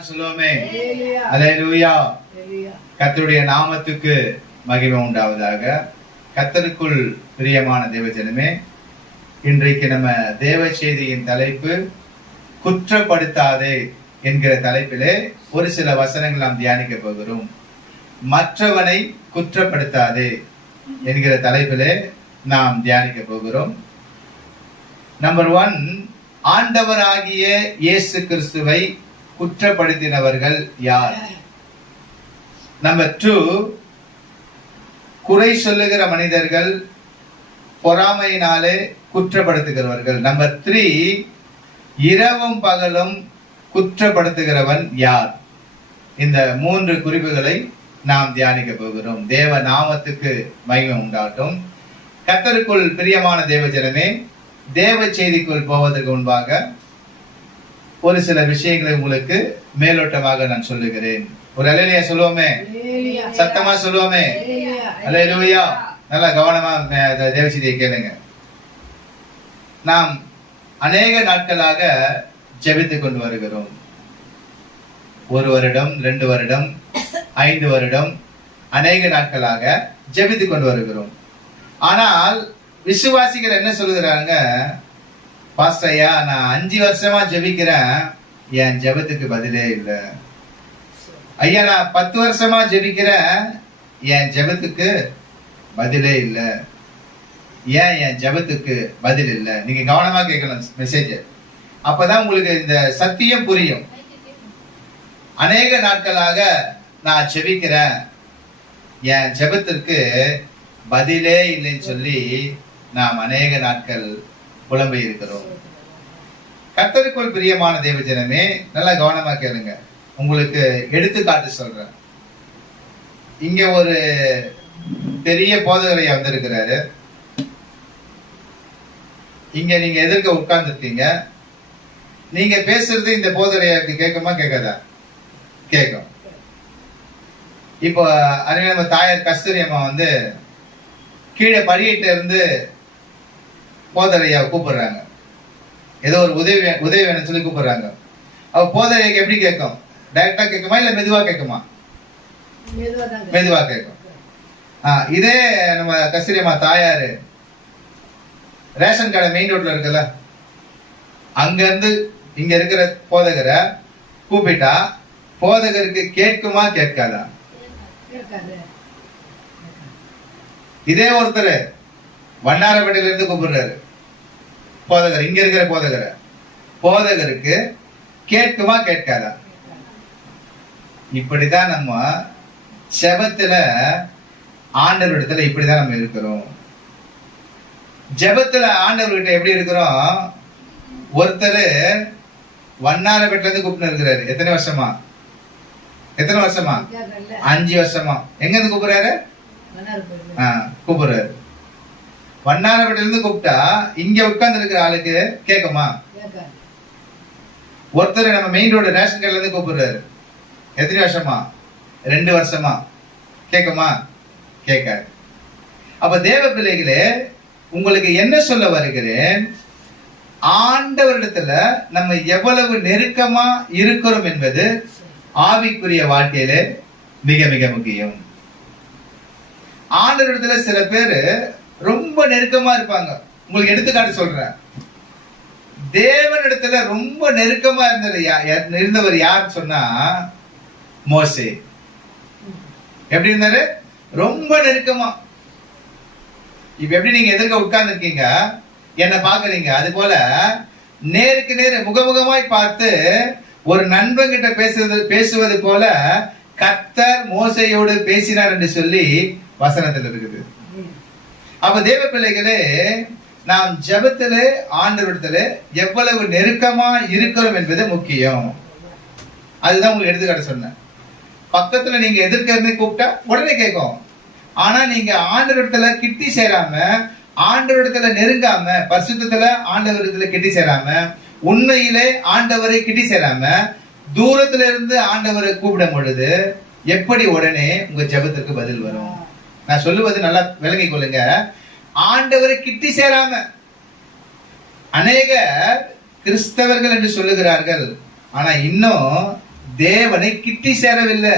சொல்லுவோமே, அல்லேலூயா. கர்த்தருடைய நாமத்துக்கு மகிமை உண்டாவதாக. கர்த்தருக்குள் பிரியமான தேவஜனமே, இன்றைக்கு நம்ம தேவ செய்தியின் தலைப்பு குற்றப்படுத்தாதே என்கிற தலைப்பிலே ஒரு சில வசனங்கள் நாம் தியானிக்க போகிறோம். மற்றவனை குற்றப்படுத்தாதே என்கிற தலைப்பிலே நாம் தியானிக்க போகிறோம். நம்பர் 1, ஆண்டவராகிய இயேசு கிறிஸ்துவை குற்றப்படுத்தினவர்கள் யார்? நம்பர் 2, குறை சொல்லுகிற மனிதர்கள், பொறாமையினாலே குற்றப்படுத்துகிறவர்கள். நம்பர் 3, இரவும் பகலும் குற்றப்படுத்துகிறவன் யார்? இந்த 3 குறிப்புகளை நாம் தியானிக்க போகிறோம். தேவ நாமத்துக்கு மகிமை உண்டாகட்டும். கர்த்தருக்குள் பிரியமான தேவஜனமே, தேவ செய்திக்குள் போவதற்கு முன்பாக ஒரு சில விஷயங்களை உங்களுக்கு மேலோட்டமாக நான் சொல்லுகிறேன். ஒரு அல்லேலூயா சொல்லுவோமே, சத்தமா சொல்லுவோமே, அல்லேலூயா. நல்லா கவனமா தேவ செய்தியை கேளுங்க. நாம் அநேக நாட்களாக ஜெபித்துக் கொண்டு வருகிறோம். 1 வருடம், 2 வருடம், 5 வருடம், அநேக நாட்களாக ஜெபித்துக் கொண்டு வருகிறோம். ஆனால் விசுவாசிகள் என்ன சொல்லுகிறாங்க? பாஸ்டர் ஐயா, நான் 5 வருஷமா ஜெபிக்கிறேன், என் ஜெபத்துக்கு பதிலே இல்லை. ஐயா, நான் 10 வருஷமா ஜெபிக்கிறேன், என் ஜெபத்துக்கு பதிலே இல்லை. ஏன் என் ஜெபத்துக்கு பதில் இல்லை? நீங்க கவனமா கேட்கணும் மெசேஜ். அப்பதான் உங்களுக்கு இந்த சத்தியம் புரியும். அநேக நாட்களாக நான் ஜெபிக்கிறேன், என் ஜெபத்திற்கு பதிலே இல்லைன்னு சொல்லி நாம் அநேக நாட்கள் புலம்பி இருக்கிறோம். கர்த்தருக்குள் பிரியமான தேவஜனமே, நல்லா கவனமா கேளுங்க. உங்களுக்கு எடுத்துக்காட்டு சொல்றேன். இங்க ஒரு பெரிய போதகரை வந்திருக்கிறாரு. இங்க நீங்க எதிர்க்க உட்கார்ந்துருக்கீங்க. நீங்க பேசுறது இந்த போதகரையாருக்கு கேட்குமா கேட்காதா? கேட்கும். இப்போ நம்ம தாயார் கஸ்தூரி அம்மா வந்து கீழே படியிட்ட இருந்து போதரையா கூப்பிடுறாங்க. ஏதோ ஒரு உதவி வேணும்னு சொல்லி கூப்பிடுறாங்க. அவ போதரைக்கு எப்படி கேட்கும்? டைரக்டா கேட்குமா இல்ல மெதுவா கேட்குமா? மெதுவா கேட்கும். இதே நம்ம கஸ்தூரியம்மா தாயாரு ரேஷன் கடை மெயின் ரோட்ல இருக்குல்ல, அங்க இருந்து இங்க இருக்கிற போதகரை கூப்பிட்டா போதகருக்கு கேட்குமா கேட்காதா? இதே ஒருத்தர் வண்ணாரப்பேட்டையில இருந்து கூப்பிடுறாரு போதகர், இங்க இருக்கிற போதகருக்கு கேட்குமா கேட்காதா? இப்படிதான் நம்ம ஜெபத்துல ஆண்டவரிடத்துல இப்படிதான் நம்ம இருக்கிறோம். ஜெபத்துல ஆண்டவர்கிட்ட எப்படி இருக்கிறோம்? ஒருத்தர் வண்ணாரப்பேட்டையில இருந்து கூப்பிட்டு இருக்கிறாரு. எத்தனை வருஷமா? 5 வருஷமா. எங்க இருந்து கூப்பிடுறாரு? கூப்பிடுறாரு. வண்ணாரப்பேட்டையில இருந்து கூப்பிட்டா இங்க உட்கார்ந்து இருக்கிற ஆளுக்கு கேட்குமா? ஒருத்தர் நம்ம மெயின் ரோடு ரேஷன் கடையில இருந்து கூப்பிடுறாரு. எத்தனை வருஷமா? 2 வருஷமா. கேட்குமா? கேட்காது. அப்ப தேவ பிள்ளைகளே, உங்களுக்கு என்ன சொல்ல வருகிறேன்? ஆண்டவரிடத்துல நம்ம எவ்வளவு நெருக்கமா இருக்கிறோம் என்பது ஆவிக்குரிய வாழ்க்கையில மிக மிக முக்கியம். ஆண்டவரிடத்துல சில பேரு ரொம்ப நெருக்கமா இருப்பாங்க. உங்களுக்கு எடுத்துக்காட்டு சொல்றேன். தேவனிடத்துல ரொம்ப நெருக்கமா இருந்தவர் யார் சொன்னா மோசே. எப்படி இருந்தாரு? ரொம்ப நெருக்கமா. இப்ப எப்படி நீங்க எதிர்க்க உட்கார்ந்து இருக்கீங்க, என்ன பாக்குறீங்க, அது போல நேருக்கு நேரு முகமுகமாய் பார்த்து ஒரு நண்பன் கிட்ட பேசுவது போல கர்த்தர் மோசையோடு பேசினார் என்று சொல்லி வசனத்தில் இருக்குது. அப்ப தேவ பிள்ளைகளே, நாம் ஜெபத்திலே ஆண்டவரிடத்திலே எவ்வளவு நெருக்கமா இருக்கிறோம் என்பது முக்கியம். அதுதான் உங்களுக்கு எடுத்துக்காட்டு சொன்னேன். பக்கத்துல நீங்க எதிர்க்க இருந்து கூப்பிட்டா உடனே கேட்கும். ஆனா நீங்க ஆண்டவரிடத்துல கிட்டி சேராம, ஆண்டவரிடத்துல நெருங்காம, பரிசுத்தத்துல ஆண்டவரிடத்துல கிட்டி சேராம, உண்மையிலே ஆண்டவரை கிட்டி சேராம தூரத்துல இருந்து ஆண்டவரை கூப்பிடும் பொழுது எப்படி உடனே உங்க ஜெபத்திற்கு பதில் வரும்? நான் சொல்லுவது நல்லா விளங்கிக் கொள்ளுங்க. ஆண்டவரை கிட்டி சேராம அநேக கிறிஸ்தவர்கள் என்று சொல்லுகிறார்கள். ஆனா இன்னும் தேவனை கிட்டி சேரவில்லை.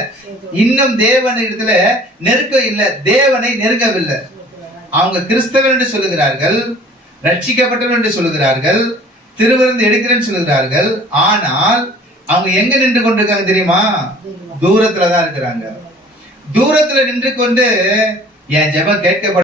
இன்னும் தேவன் இடத்துல நெருக்கம் இல்லை, தேவனை நெருங்கவில்லை. அவங்க கிறிஸ்தவன் என்று சொல்லுகிறார்கள், ரட்சிக்கப்பட்டவன் என்று சொல்லுகிறார்கள், திருவிருந்து எடுக்கிறேன்னு சொல்லுகிறார்கள். ஆனால் அவங்க எங்க நின்று கொண்டிருக்காங்க தெரியுமா? தூரத்துலதான் இருக்கிறாங்க. தூரத்துல நின்று கொண்டு என் ஜெபம் கேட்கப்பட